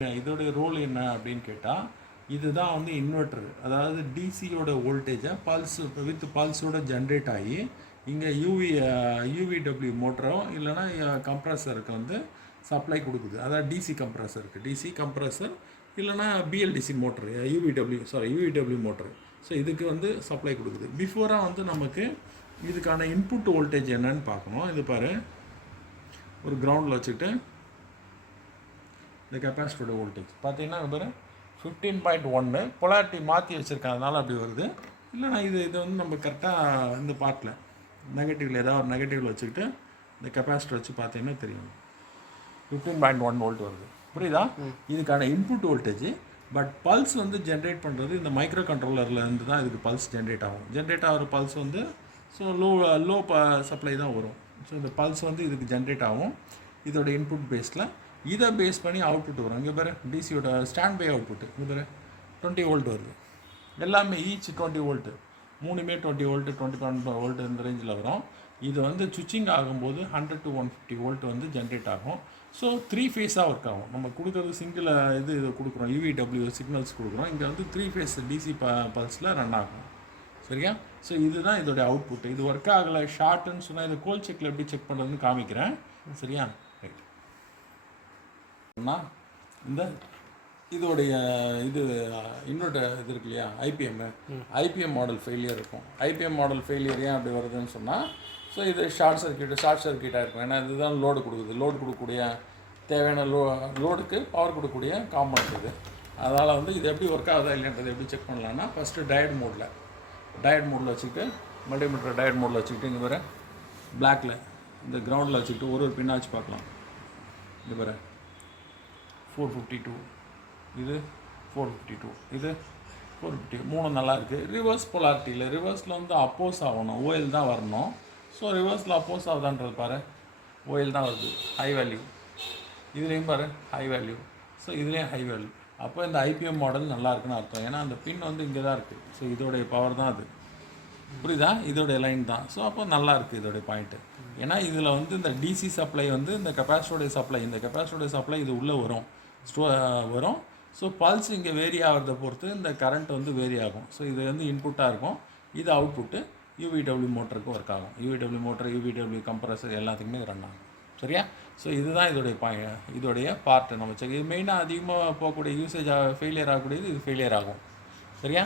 இதோடைய ரோல் என்ன அப்படின்னு கேட்டால், இதுதான் வந்து இன்வெர்ட்டர். அதாவது டிசியோட வோல்டேஜை வித் பல்ஸோட ஜென்ரேட் ஆகி இங்கே யூவிடபிள்யூ மோட்டரோ இல்லைனா கம்ப்ரஸருக்கு வந்து சப்ளை கொடுக்குது. அதாவது டிசி கம்ப்ரஸர் இல்லைனா BLDC motor UVW motor. So இதுக்கு வந்து சப்ளை கொடுக்குது. பிஃபோராக வந்து நமக்கு இதுக்கான இன்புட் வோல்டேஜ் என்னன்னு பார்க்கணும். இது பாரு, ஒரு கிரவுண்டில் வச்சுக்கிட்டு இந்த கெப்பாசிட்டரோட வோல்டேஜ் பார்த்தீங்கன்னா பாரு 15.1 பொலாரிட்டி மாற்றி வச்சுருக்காங்க, அதனால் அப்படி வருது. இல்லைனா இது வந்து நம்ம கரெக்டாக இந்த பார்ட்டில் நெகட்டிவில் ஏதாவது ஒரு நெகட்டிவில் வச்சுக்கிட்டு இந்த கெப்பாசிட்டர் வச்சு பார்த்தீங்கன்னா தெரியும் 15.1 வோல்ட் வருது. புரியுதா? இதுக்கான இன்புட் வோல்டேஜ். பட் பல்ஸ் வந்து ஜென்ரேட் பண்ணுறது இந்த மைக்ரோ கண்ட்ரோலரில் இருந்து தான் இதுக்கு பல்ஸ் ஜென்ரேட் ஆகும். ஜென்ரேட் ஆகிற பல்ஸ் வந்து ஸோ லோ சப்ளை தான் வரும். ஸோ இந்த பல்ஸ் வந்து இதுக்கு ஜென்ரேட் ஆகும் இதோட இன்புட் பேஸில். இதை பேஸ் பண்ணி அவுட்புட் வரும். இங்கே பாரு டிசியோட ஸ்டாண்ட் பை அவுட்புட்டு இங்கே பாரு 20 வோல்ட் வருது. எல்லாமே ஈச் 20 வோல்ட்டு, மூணுமே 20 வோல்ட்டு 20 வோல்ட் இந்த ரேஞ்சில் வரும். இது வந்து சுவிட்சிங் ஆகும்போது 100 to 150 வோல்ட் வந்து ஜென்ரேட் ஆகும். ஸோ 3 ஃபேஸாக ஒர்க் ஆகும். நம்ம கொடுக்குறது சிங்கிள் இது கொடுக்குறோம், யூவிடபிள்யூ சிக்னல்ஸ் கொடுக்குறோம். இங்கே வந்து 3 ஃபேஸ் டிசி பல்ஸில் ரன் ஆகும். சரியா? ஸோ இதுதான் இதோடைய அவுட்புட். இது ஒர்க் ஆகலை ஷார்ட்டுன்னு சொன்னால் இதை கோல் செக்கில் எப்படி செக் பண்ணுறதுன்னு காமிக்கிறேன். சரியா? ரைட். இந்த இதோடைய இது இன்வெர்ட்டர் இது இருக்கு இல்லையா, ஐபிஎம் மாடல் ஃபெயிலியர் இருக்கும். ஐபிஎம் மாடல் ஃபெயிலியர் ஏன் அப்படி வருதுன்னு சொன்னால், ஸோ இது ஷார்ட் சர்க்கியூட்டாக இருக்கும். ஏன்னா இதுதான் லோடு கொடுக்கக்கூடிய தேவையான லோடுக்கு பவர் கொடுக்கக்கூடிய காம்பனண்ட் இது. அதனால் வந்து இது எப்படி ஒர்க் ஆகுதா இல்லைன்றது எப்படி செக் பண்ணலான்னா, ஃபஸ்ட்டு டயட் மோடில் வச்சுக்கிட்டு மல்டிமீட்டர் டயட் மோடில் வச்சுக்கிட்டு இங்கே வர பிளாக்கில் இந்த கிரவுண்டில் வச்சுக்கிட்டு ஒரு பின்னாச்சு பார்க்கலாம். இங்கே வர 452, இது 452, இது 450, மூணு நல்லா இருக்குது. ரிவர்ஸ் பொலாரிட்டியில் ரிவர்ஸில் வந்து அப்போஸ் ஆகணும், ஓயில் தான் வரணும். ஸோ ரிவர்ஸில் அப்போஸ் ஆகுதான்றது பாரு, ஓயில் தான் வருது, ஹை வேல்யூ. இதுலேயும் பாரு ஹை வேல்யூ. ஸோ இதுலேயும் ஹை வேல்யூ. அப்போ இந்த ஐபிஎம் மாடல் நல்லா இருக்குன்னு அர்த்தம். ஏன்னா அந்த பின் வந்து இங்கே தான் இருக்குது. ஸோ இதோடைய பவர் தான் அது. புரியுதா? இதோடைய லைன் தான். ஸோ அப்போ நல்லா இருக்குது இதோடைய பாயிண்ட்டு. ஏன்னா இதில் வந்து இந்த டிசி சப்ளை வந்து இந்த கெப்பாசிட்டரோடைய சப்ளை இது உள்ளே வரும், வரும். ஸோ பல்ஸ் இங்கே வேரி ஆகிறத பொறுத்து இந்த கரண்ட் வந்து வேரி ஆகும். ஸோ இது வந்து இன்புட்டாக இருக்கும், இது அவுட்புட்டு யூவிடபிள்யூ மோட்டருக்கு ஒர்க் ஆகும். யூவிடபிள்யூ மோட்டர், யூவிடபிள்யூ கம்ப்ரஸர் எல்லாத்துக்குமே ரன் ஆகும். சரியா? ஸோ இதுதான் இதோடைய பார்ட்டு நம்ம செக். இது மெயினாக அதிகமாக போகக்கூடிய யூசேஜ் ஃபெயிலியர் ஆகக்கூடியது இது ஃபெயிலியர் ஆகும். சரியா?